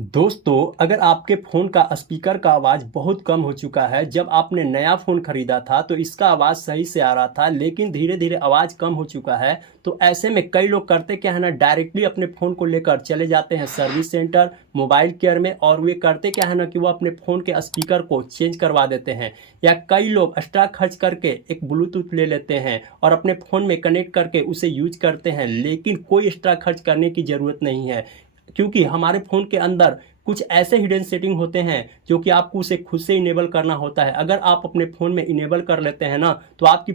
दोस्तों, अगर आपके फ़ोन का स्पीकर का आवाज़ बहुत कम हो चुका है, जब आपने नया फ़ोन ख़रीदा था तो इसका आवाज़ सही से आ रहा था, लेकिन धीरे-धीरे आवाज़ कम हो चुका है, तो ऐसे में कई लोग करते क्या है ना, डायरेक्टली अपने फ़ोन को लेकर चले जाते हैं सर्विस सेंटर, मोबाइल केयर में और वे करते क्या है ना कि वो अपने फ़ोन के स्पीकर को चेंज करवा देते हैं। या कई लोग एक्स्ट्रा खर्च करके एक ब्लूटूथ ले लेते हैं और अपने फ़ोन में कनेक्ट करके उसे यूज़ करते हैं, लेकिन कोई एक्स्ट्रा खर्च करने की ज़रूरत नहीं है। क्योंकि हमारे फ़ोन के अंदर कुछ ऐसे हिडन सेटिंग होते हैं जो कि आपको उसे खुद से इनेबल करना होता है। अगर आप अपने फ़ोन में इनेबल कर लेते हैं ना, तो आपके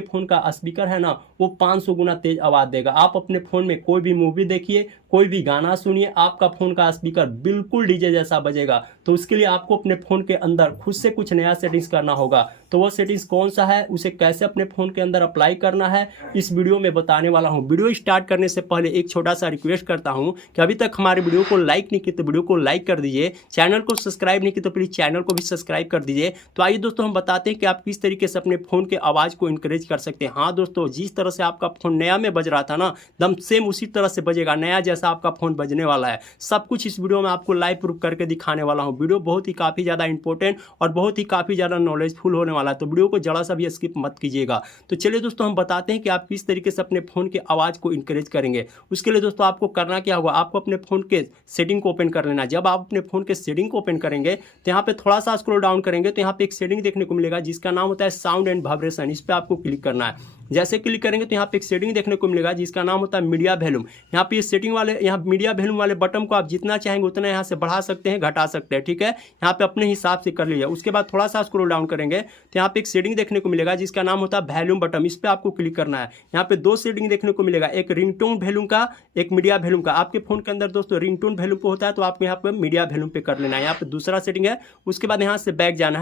फ़ोन का स्पीकर है ना, वो 500 गुना तेज़ आवाज़ देगा। आप अपने फ़ोन में कोई भी मूवी देखिए, कोई भी गाना सुनिए, आपका फ़ोन का स्पीकर बिल्कुल डीजे जैसा बजेगा। तो उसके लिए आपको अपने फ़ोन के अंदर खुद से कुछ नया सेटिंग्स करना होगा। तो वो सेटिंग्स कौन सा है, उसे कैसे अपने फ़ोन के अंदर अप्लाई करना है, इस वीडियो में बताने वाला हूँ। वीडियो स्टार्ट करने से पहले एक छोटा-सा रिक्वेस्ट करता हूँ कि अभी तक हमारे वीडियो को लाइक नहीं किए तो वीडियो को लाइक कर दीजिए। चैनल को सब्सक्राइब नहीं किए तो प्लीज़ चैनल को भी सब्सक्राइब कर दीजिए। तो आइए दोस्तों, हम बताते हैं कि आप किस तरीके से अपने फ़ोन के आवाज़ को इनक्रीज कर सकते हैं। हाँ दोस्तों, जिस तरह से आपका फ़ोन नया में बज रहा था ना, एकदम सेम उसी तरह से बजेगा, नया जैसा आपका फ़ोन बजने वाला है। सब कुछ इस वीडियो में आपको लाइव प्रूफ करके दिखाने वाला हूँ। वीडियो बहुत ही काफ़ी ज़्यादा इंपॉर्टेंट और बहुत ही काफ़ी ज़्यादा नॉलेजफुल होने वाला है, तो वीडियो को ज़रा सा भी स्किप मत कीजिएगा। तो चलिए दोस्तों, हम बताते हैं कि आप किस तरीके से अपने फ़ोन की आवाज़ को इनक्रीज करेंगे। उसके लिए दोस्तों आपको करना क्या होगा, आपको अपने फ़ोन के सेटिंग को ओपन कर लेना है। जब आप अपने फ़ोन के सेटिंग को ओपन करेंगे तो यहाँ पे थोड़ा सा स्क्रॉल डाउन करेंगे तो यहाँ पे एक सेटिंग देखने को मिलेगा जिसका नाम होता है साउंड एंड वाइब्रेशन। इस पे आपको क्लिक करना है। जैसे क्लिक करेंगे तो यहाँ पे एक सेटिंग देखने को मिलेगा जिसका नाम होता है मीडिया वॉल्यूम। यहाँ पे सेटिंग वाले, यहाँ मीडिया वॉल्यूम वाले बटन को आप जितना चाहेंगे उतना यहाँ से बढ़ा सकते हैं, घटा सकते हैं, ठीक है। यहाँ पे अपने हिसाब से कर लीजिए। उसके बाद थोड़ा सा स्क्रॉल डाउन करेंगे तो यहाँ पे एक सेटिंग देखने को मिलेगा जिसका नाम होता है वॉल्यूम बटन। इस पे आपको क्लिक करना है। यहाँ पे दो सेटिंग देखने को मिलेगा, एक रिंगटोन वॉल्यूम का, एक मीडिया वॉल्यूम का। आपके फोन के अंदर दोस्तों रिंगटोन वॉल्यूम पे होता है तो आपको यहाँ पे मीडिया वॉल्यूम पे कर लेना है। यहाँ पे दूसरा सेटिंग है। उसके बाद यहाँ से बैक जाना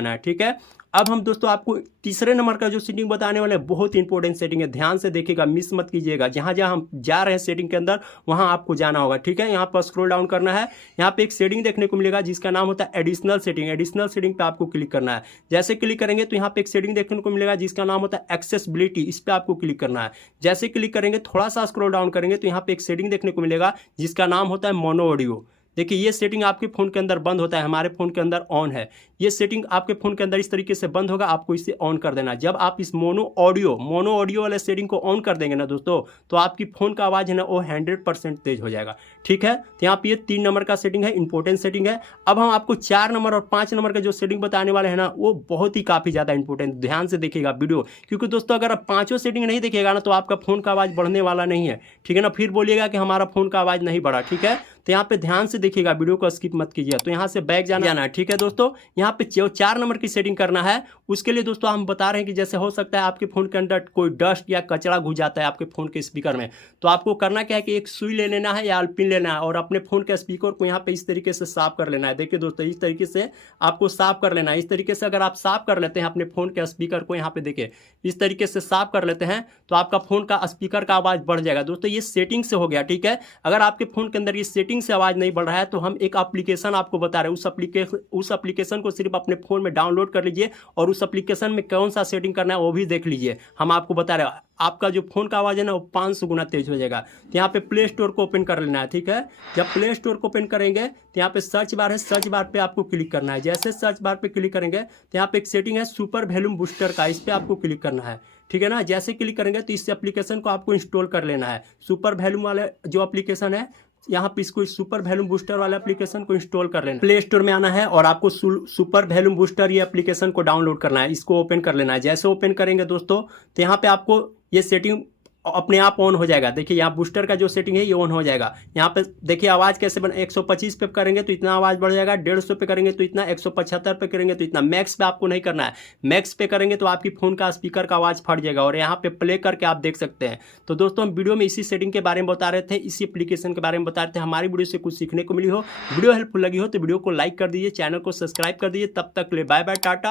है, ठीक है। अब हम दोस्तों आपको तीसरे नंबर का जो सेटिंग बताने वाले हैं, बहुत इंपॉर्टेंट सेटिंग है, ध्यान से देखिएगा, मिस मत कीजिएगा। जहां जहां हम जा रहे हैं सेटिंग के अंदर वहां आपको जाना होगा, ठीक है। यहाँ पर स्क्रॉल डाउन करना है। यहाँ पे एक सेटिंग देखने को मिलेगा जिसका नाम होता है एडिशनल सेटिंग। एडिशनल सेटिंग पे आपको क्लिक करना है। जैसे क्लिक करेंगे तो यहाँ पे एक सेटिंग देखने को मिलेगा जिसका नाम होता है एक्सेसिबिलिटी। इस पे आपको क्लिक करना है। जैसे क्लिक करेंगे, थोड़ा सा स्क्रॉल डाउन करेंगे तो यहाँ पे एक सेटिंग देखने को मिलेगा जिसका नाम होता है मोनो ऑडियो। देखिए, ये सेटिंग आपके फ़ोन के अंदर बंद होता है, हमारे फ़ोन के अंदर ऑन है। ये सेटिंग आपके फ़ोन के अंदर इस तरीके से बंद होगा, आपको इसे ऑन कर देना है। जब आप इस मोनो ऑडियो वाले सेटिंग को ऑन कर देंगे ना दोस्तों, तो आपकी फ़ोन का आवाज़ है ना, वो 100% तेज़ हो जाएगा, ठीक है। तो यहाँ पे ये 3 नंबर का सेटिंग है, इंपॉर्टेंट सेटिंग है। अब हम आपको 4 नंबर और 5 नंबर का जो सेटिंग बताने वाले हैं ना, वो बहुत ही काफ़ी ज़्यादा इंपॉर्टेंट, ध्यान से देखिएगा वीडियो। क्योंकि दोस्तों अगर आप पाँचों सेटिंग नहीं देखिएगा ना, तो आपका फ़ोन का आवाज़ बढ़ने वाला नहीं है, ठीक है ना। फिर बोलिएगा कि हमारा फ़ोन का आवाज़ नहीं बढ़ा, ठीक है। तो यहाँ पे ध्यान से देखिएगा, वीडियो को स्किप मत कीजिए। तो यहाँ से बैक जाना है, ठीक है दोस्तों। यहाँ पे 4 नंबर की सेटिंग करना है। उसके लिए दोस्तों हम बता रहे हैं कि जैसे हो सकता है आपके फ़ोन के अंदर कोई डस्ट या कचरा घुस जाता है आपके फ़ोन के स्पीकर में, तो आपको करना क्या है कि एक सुई ले लेना है या पिन लेना है और अपने फ़ोन के स्पीकर को यहाँ पे इस तरीके से साफ कर लेना है। देखिए दोस्तों, इस तरीके से आपको साफ कर लेना है। इस तरीके से अगर आप साफ कर लेते हैं अपने फ़ोन के स्पीकर को, यहाँ पे देखिए इस तरीके से साफ कर लेते हैं तो आपका फ़ोन का स्पीकर का आवाज़ बढ़ जाएगा। दोस्तों ये सेटिंग से हो गया, ठीक है। अगर आपके फ़ोन के अंदर ये सेटिंग से आवाज़ नहीं बढ़ रहा है तो हम एक एप्लीकेशन आपको बता रहे हैं। उस एप्लीकेशन को सिर्फ अपने फ़ोन में डाउनलोड कर लीजिए और उस एप्लीकेशन में कौन सा सेटिंग करना है वो भी देख लीजिए। हम आपको बता रहे हैं, आपका जो फ़ोन का आवाज़ है ना, वो 500 गुना तेज हो जाएगा। तो यहाँ पे प्ले स्टोर को ओपन कर लेना है, ठीक है। जब प्ले स्टोर को ओपन करेंगे तो यहाँ पे सर्च बार है, सर्च बार पे आपको क्लिक करना है। जैसे सर्च बार पे क्लिक करेंगे तो यहाँ पे एक सेटिंग है सुपर वॉल्यूम बूस्टर का, इस पर आपको क्लिक करना है, ठीक है ना। जैसे क्लिक करेंगे तो इस एप्लीकेशन को आपको इंस्टॉल कर लेना है। सुपर वॉल्यूम वाले जो एप्लीकेशन है, यहाँ पे इसको सुपर वॉल्यूम बूस्टर वाला एप्लीकेशन को इंस्टॉल कर लेना है। प्ले स्टोर में आना है और आपको सुपर वॉल्यूम बूस्टर ये एप्लीकेशन को डाउनलोड करना है, इसको ओपन कर लेना है। जैसे ओपन करेंगे दोस्तों तो यहाँ पे आपको ये सेटिंग अपने आप ऑन हो जाएगा। देखिए यहाँ बूस्टर का जो सेटिंग है ये ऑन हो जाएगा। यहाँ पे देखिए आवाज़ कैसे 125 पे करेंगे तो इतना आवाज़ बढ़ जाएगा, 150 पे करेंगे तो इतना, 175 पे करेंगे तो इतना। मैक्स पे आपको नहीं करना है, मैक्स पे करेंगे तो आपकी फ़ोन का स्पीकर का आवाज़ फट जाएगा और यहाँ पे प्ले करके आप देख सकते हैं। तो दोस्तों हम वीडियो में इसी सेटिंग के बारे में बता रहे थे, इसी एप्लीकेशन के बारे में बता रहे थे। हमारी वीडियो से कुछ सीखने को मिली हो, वीडियो हेल्पफुल लगी हो तो वीडियो को लाइक कर दीजिए, चैनल को सब्सक्राइब कर दीजिए। तब तक ले बाय बाय, टाटा।